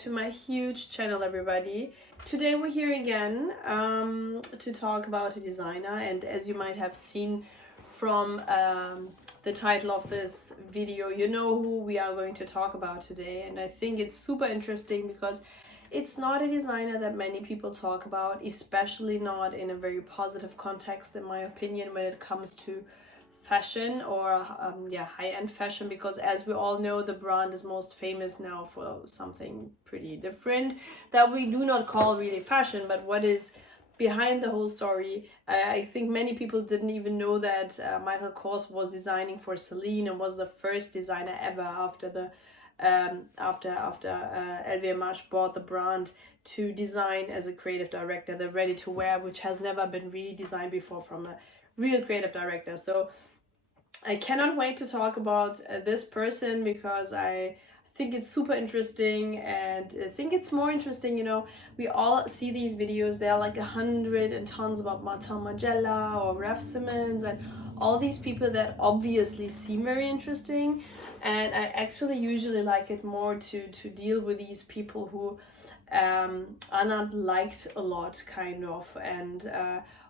to my huge channel, everybody. Today we're here again to talk about a designer, and as you might have seen from the title of this video, you know who we are going to talk about today. And I think it's super interesting because it's not a designer that many people talk about, especially not in a very positive context, in my opinion, when it comes to fashion or high-end fashion, because as we all know, the brand is most famous now for something pretty different that we do not call really fashion, but what is behind the whole story. I think many people didn't even know that Michael Kors was designing for Celine and was the first designer ever after LVMH bought the brand to design as a creative director the ready-to-wear, which has never been really designed before from a real creative director. So I cannot wait to talk about this person because I think it's super interesting, and I think it's more interesting, you know, we all see these videos, there are like 100 and tons about Martin Margiela or Raf Simons and all these people that obviously seem very interesting, and I actually usually like it more to deal with these people who are not liked a lot, kind of, and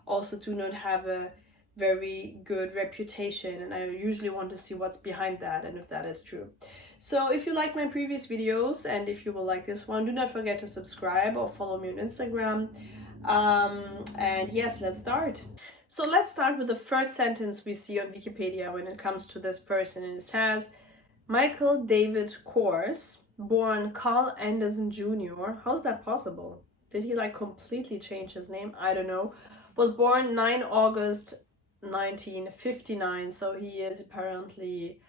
also do not have a very good reputation, and I usually want to see what's behind that and if that is true. So if you like my previous videos and if you will like this one, do not forget to subscribe or follow me on Instagram. And yes, let's start. So let's start with the first sentence we see on Wikipedia when it comes to this person, and it says Michael David Kors, born Carl Anderson Jr. How's that possible? Did he like completely change his name? I don't know. Was born 9 August 1959, so he is apparently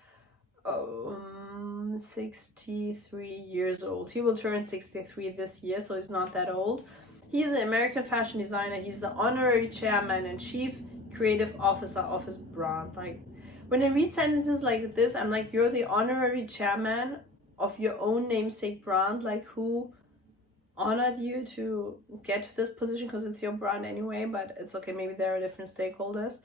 63 years old. He will turn 63 this year, so he's not that old. He's an American fashion designer. He's the honorary chairman and chief creative officer of his brand. Like, when I read sentences like this, I'm like, you're the honorary chairman of your own namesake brand. Like, who honored you to get to this position? Because it's your brand anyway, but it's okay, maybe there are different stakeholders.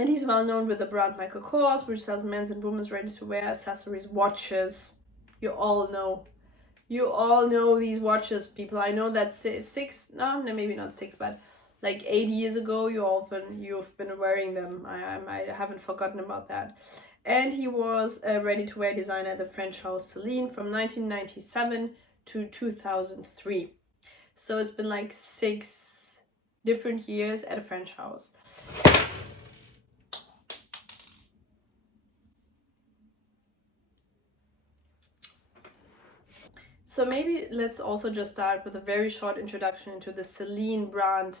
And he's well known with the brand Michael Kors, which sells men's and women's ready-to-wear accessories, watches. You all know these watches, people. I know that maybe not 6, but like 8 years ago you've been wearing them. I haven't forgotten about that. And he was a ready-to-wear designer at the French house Celine from 1997 to 2003. So it's been like 6 different years at a French house. So maybe let's also just start with a very short introduction into the Celine brand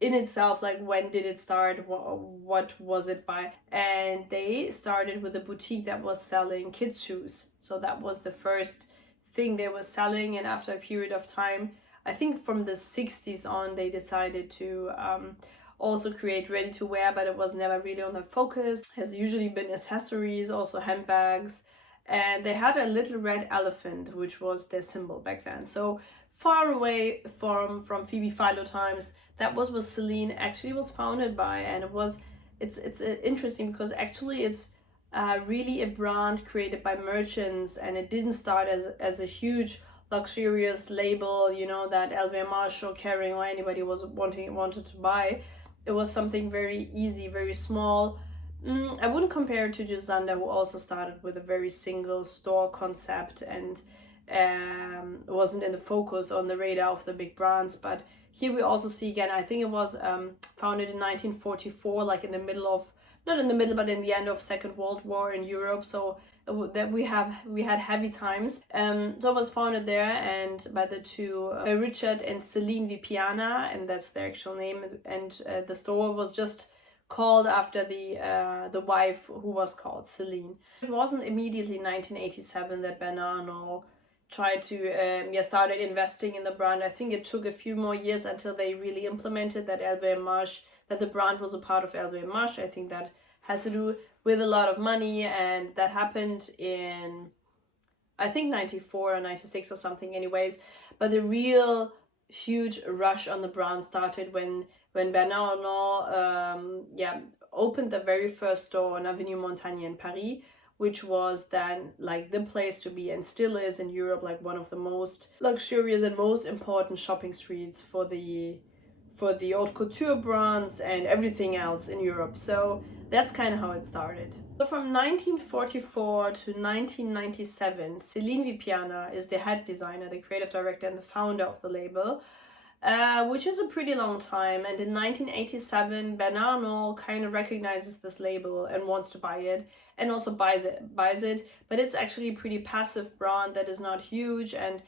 in itself. Like, when did it start? What was it by? And they started with a boutique that was selling kids' shoes. So that was the first thing they were selling, and after a period of time, I think from the 60s on, they decided to also create ready-to-wear, but it was never really on their focus. It has usually been accessories, also handbags, and they had a little red elephant, which was their symbol back then. So far away from Phoebe Philo times, that was what Celine actually was founded by, and it's interesting because actually it's really a brand created by merchants, and it didn't start as a huge luxurious label, you know, that LVMH or Kering or anybody wanted to buy. It was something very easy, very small. I wouldn't compare it to just Zander, who also started with a very single store concept and wasn't in the focus on the radar of the big brands. But here we also see again, I think it was founded in 1944, like in the middle of, not in the middle, but in the end of Second World War in Europe. So that we had heavy times. So it was founded there and by the two Richard and Celine Vipiana, and that's their actual name. And the store was just called after the wife, who was called Celine. It wasn't immediately 1987 that Bernard Arnault tried to started investing in the brand. I think it took a few more years until they really implemented that the brand was a part of LVMH. I think that has to do with a lot of money, and that happened in, I think, 94 or 96 or something anyways. But the real huge rush on the brand started when Bernard Arnault opened the very first store on Avenue Montaigne in Paris, which was then like the place to be and still is in Europe, like one of the most luxurious and most important shopping streets for the haute couture brands and everything else in Europe. So that's kind of how it started. So from 1944 to 1997, Celine Vipiana is the head designer, the creative director, and the founder of the label, which is a pretty long time. And in 1987, Bernard Arnault kind of recognizes this label and wants to buy it, and also buys it. But it's actually a pretty passive brand that is not huge, and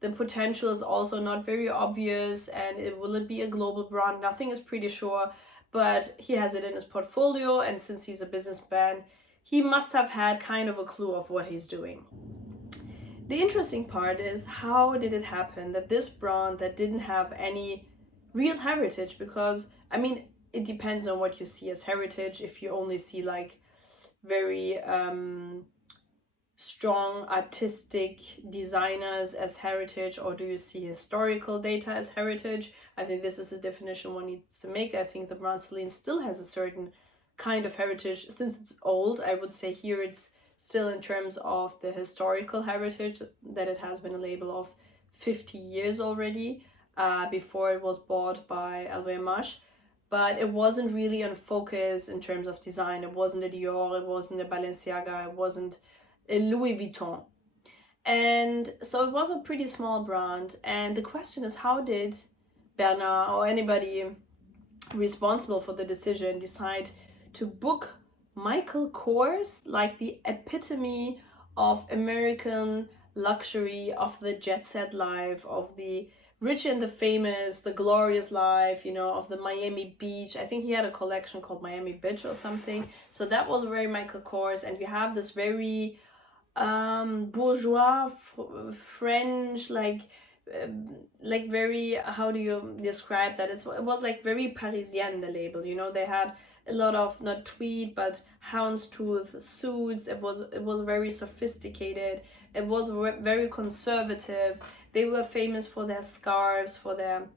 the potential is also not very obvious. And will it be a global brand? Nothing is pretty sure, but he has it in his portfolio, and since he's a businessman, he must have had kind of a clue of what he's doing. The interesting part is, how did it happen that this brand that didn't have any real heritage, because I mean, it depends on what you see as heritage. If you only see like very strong artistic designers as heritage, or do you see historical data as heritage? I think this is a definition one needs to make. I think the brand Celine still has a certain kind of heritage since it's old. I would say here it's still in terms of the historical heritage, that it has been a label of 50 years already, before it was bought by LVMH. But it wasn't really on focus in terms of design. It wasn't a Dior, it wasn't a Balenciaga, it wasn't a Louis Vuitton. And so it was a pretty small brand. And the question is, how did Bernard or anybody responsible for the decision decide to book Michael Kors, like the epitome of American luxury, of the jet set life, of the rich and the famous, the glorious life, you know, of the Miami Beach. I think he had a collection called Miami Beach or something. So that was very Michael Kors. And you have this very bourgeois French, like very, how do you describe that? It was like very Parisienne, the label, you know. They had a lot of, not tweed, but houndstooth suits. It was very sophisticated. It was very conservative. They were famous for their scarves, for their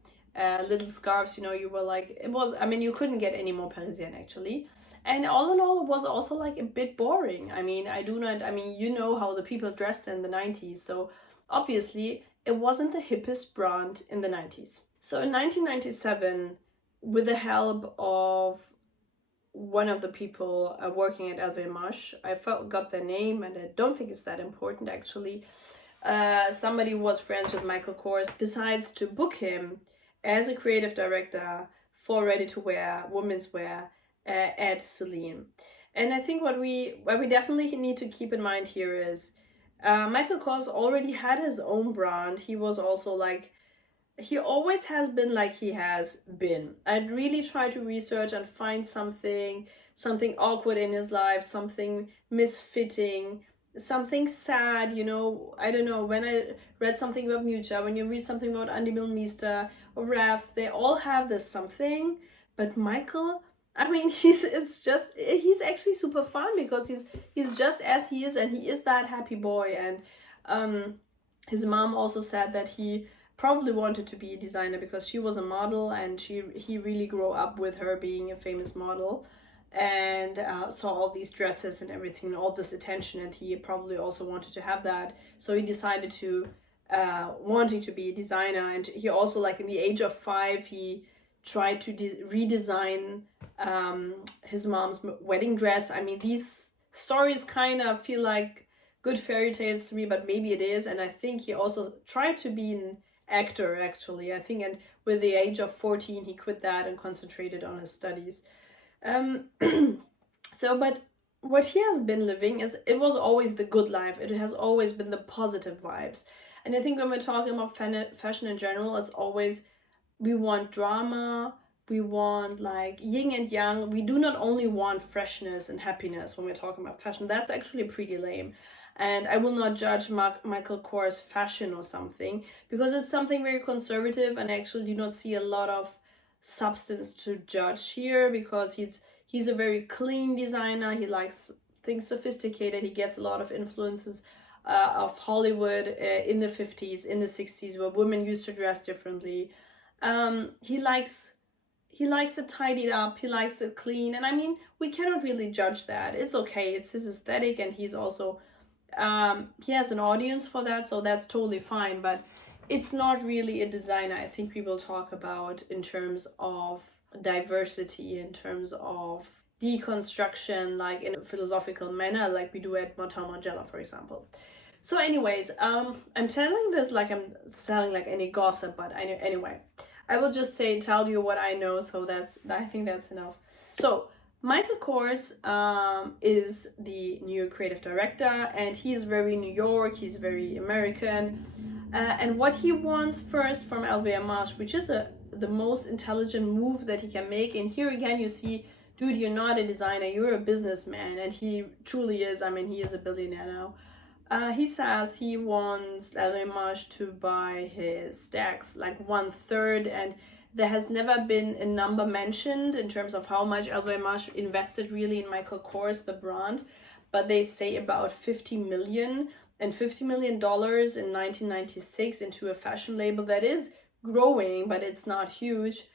little scarves, you know. You were like, it was, I mean, you couldn't get any more Parisian actually. And all in all, it was also like a bit boring. I mean, you know how the people dressed in the 90s. So obviously it wasn't the hippest brand in the 90s. So in 1997, with the help of one of the people working at LVMH, I forgot their name and I don't think it's that important actually, somebody who was friends with Michael Kors decides to book him as a creative director for ready-to-wear, women's wear at Celine. And I think what we definitely need to keep in mind here is Michael Kors already had his own brand. He was also like, he always has been like he has been. I'd really try to research and find something awkward in his life, something misfitting, something sad, you know. I don't know, when I read something about Mucha, when you read something about Andy Milmeister or Raf, they all have this something. But Michael, I mean, he's actually super fun, because he's just as he is, and he is that happy boy. And his mom also said that he probably wanted to be a designer because she was a model, and he really grew up with her being a famous model, and saw all these dresses and everything, all this attention, and he probably also wanted to have that. So he decided to wanting to be a designer. And he also, like in the age of 5, he tried to redesign his mom's wedding dress. I mean, these stories kind of feel like good fairy tales to me, but maybe it is. And I think he also tried to be an actor actually, I think, and with the age of 14 he quit that and concentrated on his studies. So, but what he has been living is, it was always the good life. It has always been the positive vibes. And I think when we're talking about fashion in general, it's always, we want drama, we want like yin and yang. We do not only want freshness and happiness when we're talking about fashion. That's actually pretty lame. And I will not judge Michael Kors' fashion or something, because it's something very conservative, and I actually do not see a lot of substance to judge here, because he's a very clean designer. He likes things sophisticated. He gets a lot of influences of Hollywood in the 50s, in the 60s, where women used to dress differently. He likes he likes it tidied up, he likes it clean, and I mean, we cannot really judge that. It's okay, it's his aesthetic, and he's also he has an audience for that, so that's totally fine. But it's not really a designer I think we will talk about in terms of diversity, in terms of deconstruction, like in a philosophical manner, like we do at Martin Margiela, for example. So anyways, I'm telling this like I'm telling like any gossip, but anyway, I will just tell you what I know, so I think that's enough. So Michael Kors is the new creative director, and he's very New York, he's very American, and what he wants first from LVMH, which is the most intelligent move that he can make. And here again you see, dude, you're not a designer, you're a businessman, and he truly is. I mean, he is a billionaire now. He says he wants LVMH to buy his stacks like 1/3, and there has never been a number mentioned in terms of how much LVMH invested really in Michael Kors, the brand, but they say about 50 million, and $50 million in 1996 into a fashion label that is growing, but it's not huge,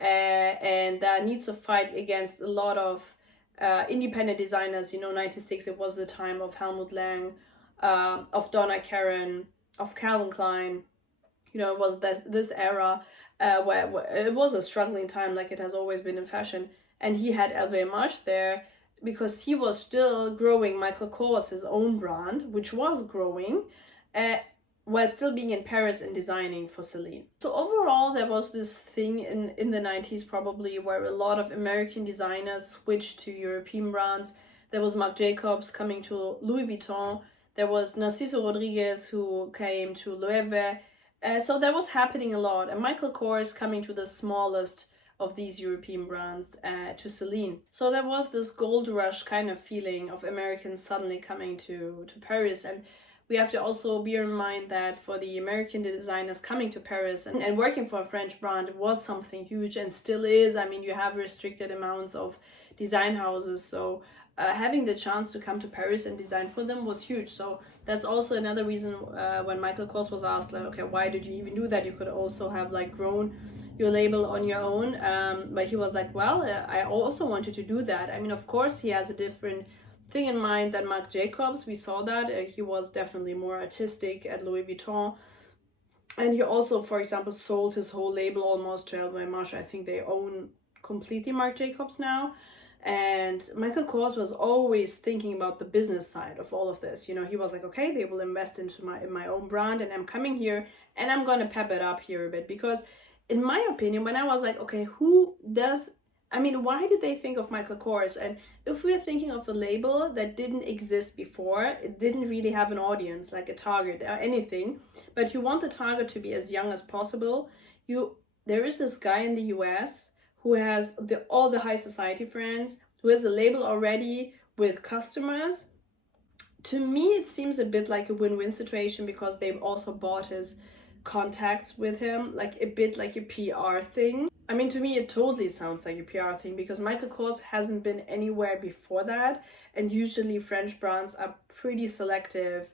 and that needs to fight against a lot of independent designers. 96, it was the time of Helmut Lang, of Donna Karan, of Calvin Klein. It was this era where it was a struggling time, like it has always been in fashion. And he had LVMH there because he was still growing Michael Kors, his own brand, which was growing, while still being in Paris and designing for Celine. So overall, there was this thing in the 90s probably where a lot of American designers switched to European brands. There was Marc Jacobs coming to Louis Vuitton. There was Narciso Rodriguez who came to Loewe. So that was happening a lot. And Michael Kors coming to the smallest of these European brands, to Celine. So there was this gold rush kind of feeling of Americans suddenly coming to Paris. And we have to also bear in mind that for the American designers coming to Paris and working for a French brand was something huge, and still is. I mean, you have restricted amounts of design houses, so having the chance to come to Paris and design for them was huge. So that's also another reason when Michael Kors was asked, like, okay, why did you even do that? You could also have like grown your label on your own. But he was like, well, I also wanted to do that. I mean, of course, he has a different thing in mind than Marc Jacobs. We saw that. He was definitely more artistic at Louis Vuitton. And he also, for example, sold his whole label almost to LVMH. I think they own completely Marc Jacobs now. And Michael Kors was always thinking about the business side of all of this. He was like, okay, they will invest into my own brand, and I'm coming here and I'm going to pep it up here a bit. Because in my opinion, when I was like, okay, why did they think of Michael Kors? And if we're thinking of a label that didn't exist before, it didn't really have an audience, like a target or anything, but you want the target to be as young as possible, there is this guy in the US who has all the high society friends, who has a label already with customers. To me, it seems a bit like a win-win situation, because they've also bought his contacts with him, like a bit like a PR thing. I mean, to me, it totally sounds like a PR thing, because Michael Kors hasn't been anywhere before that, and usually French brands are pretty selective,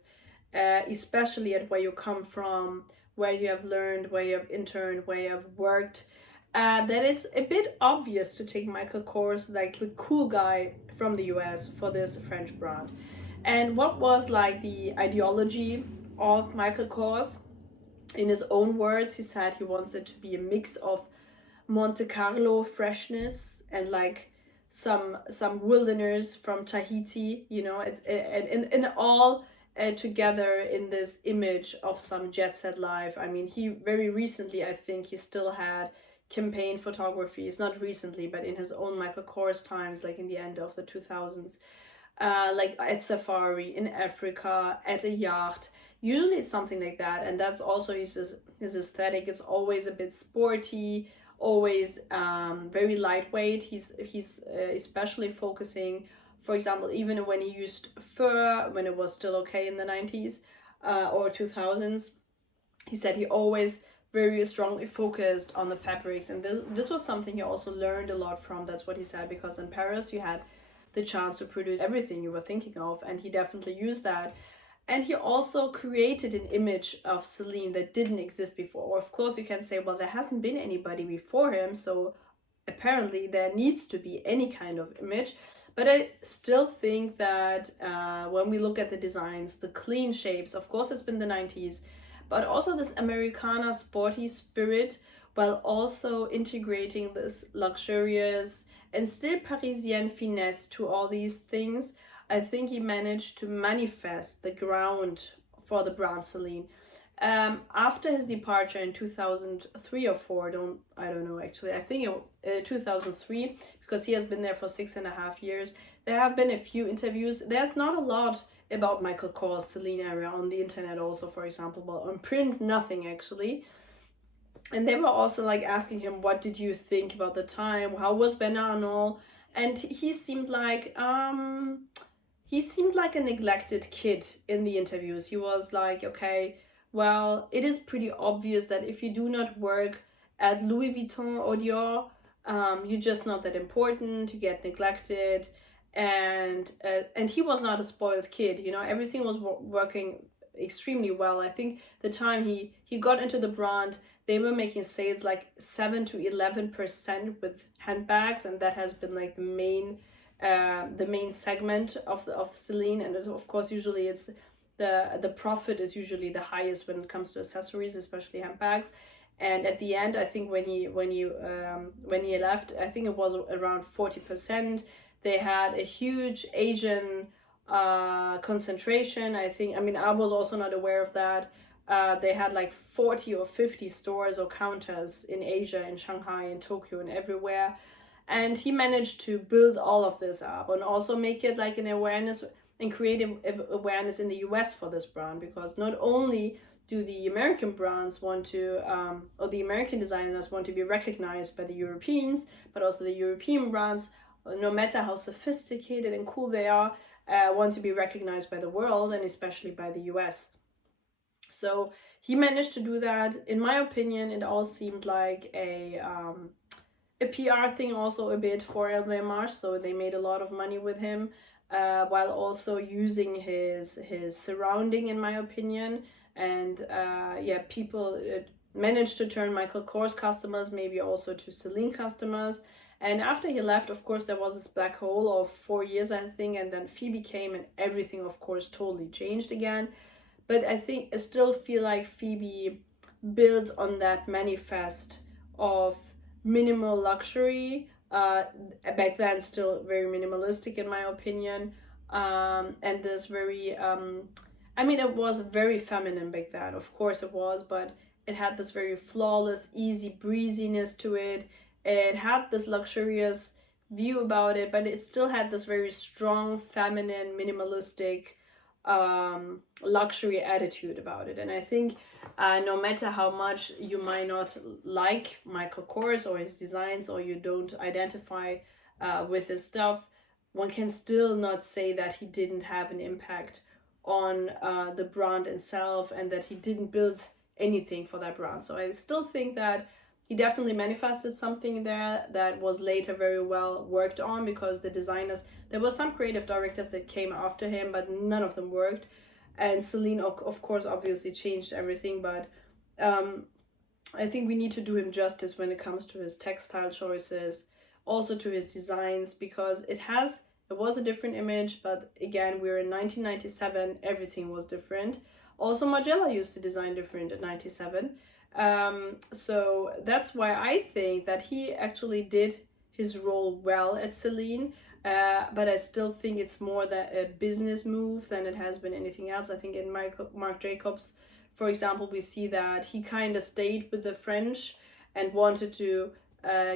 especially at where you come from, where you have learned, where you have interned, where you have worked. That it's a bit obvious to take Michael Kors, like the cool guy from the US, for this French brand. And what was like the ideology of Michael Kors? In his own words, he said he wants it to be a mix of Monte Carlo freshness and like some wilderness from Tahiti, and all together in this image of some jet set life. I mean, he very recently, I think he still had campaign photography. It's not recently, but in his own Michael Kors times, like in the end of the 2000s, like at safari, in Africa, at a yacht. Usually it's something like that, and that's also his aesthetic. It's always a bit sporty, always very lightweight. He's especially focusing, for example, even when he used fur, when it was still okay in the 90s or 2000s, he said he always very strongly focused on the fabrics. And this was something he also learned a lot from. That's what he said, because in Paris you had the chance to produce everything you were thinking of, and he definitely used that. And he also created an image of Celine that didn't exist before. Or of course you can say, well, there hasn't been anybody before him, so apparently there needs to be any kind of image. But I still think that when we look at the designs, the clean shapes, of course it's been the 90s, but also this Americana sporty spirit, while also integrating this luxurious and still Parisienne finesse to all these things. I think he managed to manifest the ground for the brand Celine. After his departure in 2003 or 4, I don't know actually. I think it 2003, because he has been there for 6.5 years. There have been a few interviews. There's not a lot about Michael Kors Celine era on the internet also, for example, but on print nothing actually. And they were also like asking him, what did you think about the time? How was Bernard Arnault? And he seemed like a neglected kid in the interviews. He was like, okay, well, it is pretty obvious that if you do not work at Louis Vuitton or Dior, you're just not that important, you get neglected. And he was not a spoiled kid, you know, everything was working extremely well. I think the time he got into the brand, they were making sales like 7 to 11% with handbags, and that has been like the main segment of Celine. And of course usually it's the profit is usually the highest when it comes to accessories, especially handbags. And at the end, I think when he left, I think it was around 40%. They had a huge Asian concentration. I was also not aware of that. They had like 40 or 50 stores or counters in Asia, in Shanghai, in Tokyo, and everywhere. And he managed to build all of this up and also make it like an awareness and create awareness in the US for this brand, because not only do the American brands want to, or the American designers want to be recognized by the Europeans, but also the European brands, no matter how sophisticated and cool they are, want to be recognized by the world, and especially by the US. So he managed to do that. In my opinion, it all seemed like a PR thing also a bit for LVMH, so they made a lot of money with him, while also using his surrounding, in my opinion. And people managed to turn Michael Kors customers maybe also to Celine customers. And after he left, of course, there was this black hole of 4 years, I think, and then Phoebe came and everything, of course, totally changed again. But I still feel like Phoebe built on that manifest of minimal luxury, back then still very minimalistic in my opinion, and this very it was very feminine back then, of course it was, but it had this very flawless, easy breeziness to it. It had this luxurious view about it, but it still had this very strong, feminine, minimalistic luxury attitude about it. And I think no matter how much you might not like Michael Kors or his designs, or you don't identify with his stuff, one can still not say that he didn't have an impact on the brand itself, and that he didn't build anything for that brand. So I still think that he definitely manifested something there that was later very well worked on, because the designers, there were some creative directors that came after him, but none of them worked. And Celine, of course, obviously changed everything, but I think we need to do him justice when it comes to his textile choices, also to his designs, because it was a different image, but again, we're in 1997, everything was different. Also, Margiela used to design different in 97. So that's why I think that he actually did his role well at Celine, but I still think it's more that a business move than it has been anything else. I think in Marc Jacobs, for example, we see that he kind of stayed with the French and wanted to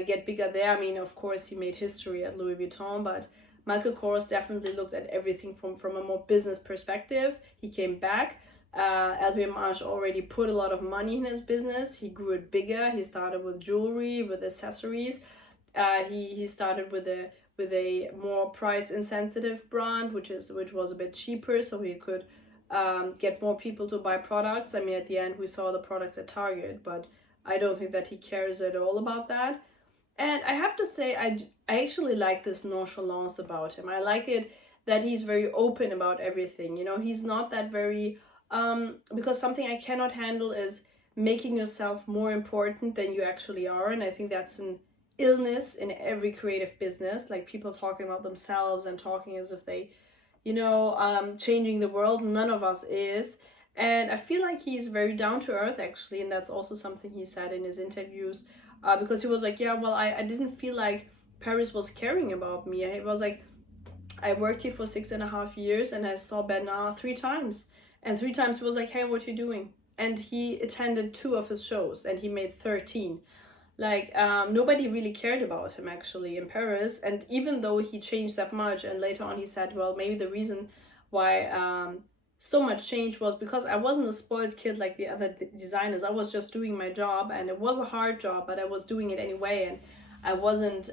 get bigger there. I mean, of course, he made history at Louis Vuitton, but Michael Kors definitely looked at everything from a more business perspective. He came back. LVMH already put a lot of money in his business. He grew it bigger. He started with jewelry, with accessories. He started with a more price insensitive brand, which was a bit cheaper, so he could get more people to buy products. I mean, at the end, we saw the products at Target, but I don't think that he cares at all about that. And I have to say, I actually like this nonchalance about him. I like it that he's very open about everything. You know, he's not that very because something I cannot handle is making yourself more important than you actually are. And I think that's an illness in every creative business, like people talking about themselves and talking as if they, changing the world. None of us is. And I feel like he's very down to earth, actually, and that's also something he said in his interviews, because he was like, yeah, well, I didn't feel like Paris was caring about me. It was like, I worked here for 6.5 years and I saw Bernard 3 times. And 3 times he was like, hey, what you doing? And he attended 2 of his shows and he made 13. Like, nobody really cared about him, actually, in Paris. And even though he changed that much, and later on he said, well, maybe the reason why so much change was because I wasn't a spoiled kid like the other designers. I was just doing my job, and it was a hard job, but I was doing it anyway. And I wasn't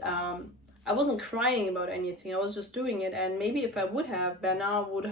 crying about anything. I was just doing it. And maybe if I would have, Bernard would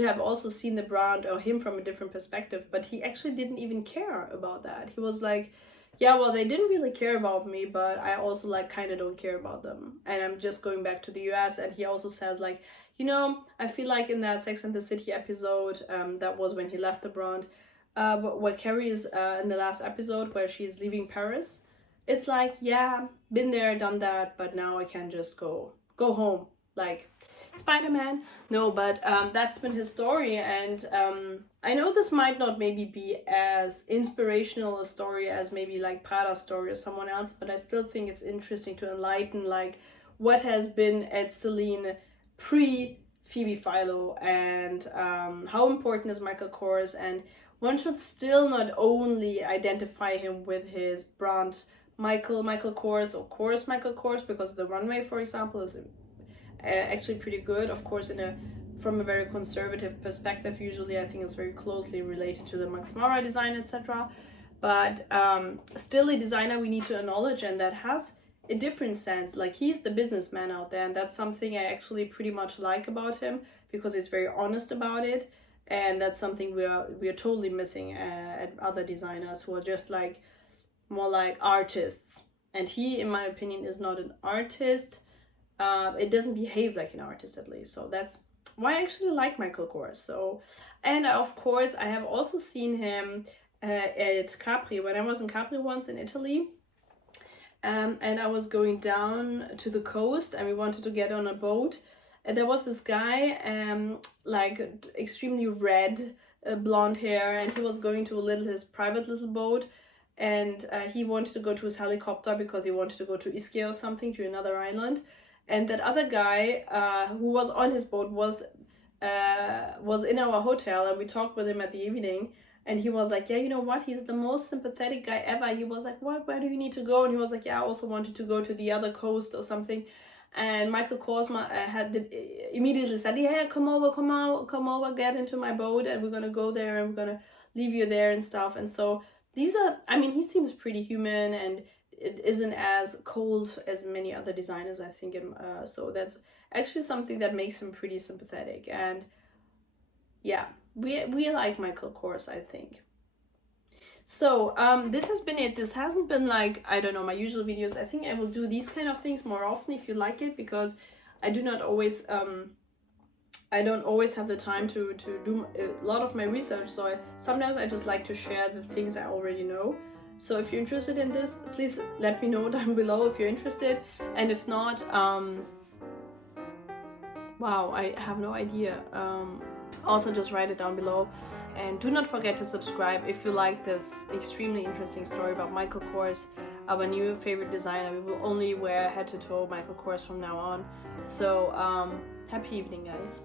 have also seen the brand or him from a different perspective. But he actually didn't even care about that. He was like, yeah, well, they didn't really care about me, but I also like kind of don't care about them. And I'm just going back to the US. And he also says like, I feel like in that Sex and the City episode, that was when he left the brand, where Carrie is in the last episode where she's leaving Paris. It's like, yeah, been there, done that, but now I can just go home, like Spider-Man. No, but that's been his story, and I know this might not maybe be as inspirational a story as maybe like Prada's story or someone else, but I still think it's interesting to enlighten like what has been at Celine pre-Phoebe Philo, and how important is Michael Kors, and one should still not only identify him with his brand Michael Kors or Kors Michael Kors, because the runway, for example, is actually pretty good. Of course, from a very conservative perspective, usually I think it's very closely related to the Max Mara design, etc. But still a designer we need to acknowledge, and that has a different sense. Like, he's the businessman out there, and that's something I actually pretty much like about him, because he's very honest about it, and that's something we are totally missing at other designers who are just like more like artists. And he, in my opinion, is not an artist. It doesn't behave like an artist, at least. So that's why I actually like Michael Kors. So, and of course, I have also seen him at Capri, when I was in Capri once in Italy. And I was going down to the coast, and we wanted to get on a boat. And there was this guy, like extremely red, blonde hair, and he was going to his private little boat. And he wanted to go to his helicopter because he wanted to go to Ischia or something, to another island. And that other guy who was on his boat was in our hotel, and we talked with him at the evening. And he was like, yeah, you know what? He's the most sympathetic guy ever. He was like, what? Where do you need to go? And he was like, yeah, I also wanted to go to the other coast or something. And Michael Kors immediately said, yeah, come over, get into my boat, and we're gonna go there, and we're gonna leave you there and stuff. And so he seems pretty human, and it isn't as cold as many other designers, I think. So that's actually something that makes him pretty sympathetic. And yeah, we like Michael Kors, I think. So this has been it. This hasn't been like, I don't know, my usual videos. I think I will do these kind of things more often if you like it, because I do not always I don't always have the time to do a lot of my research, so sometimes I just like to share the things I already know. So if you're interested in this, please let me know down below if you're interested, and if not, wow, I have no idea. Also just write it down below, and do not forget to subscribe if you like this extremely interesting story about Michael Kors, our new favorite designer. We will only wear head to toe Michael Kors from now on. So happy evening, guys.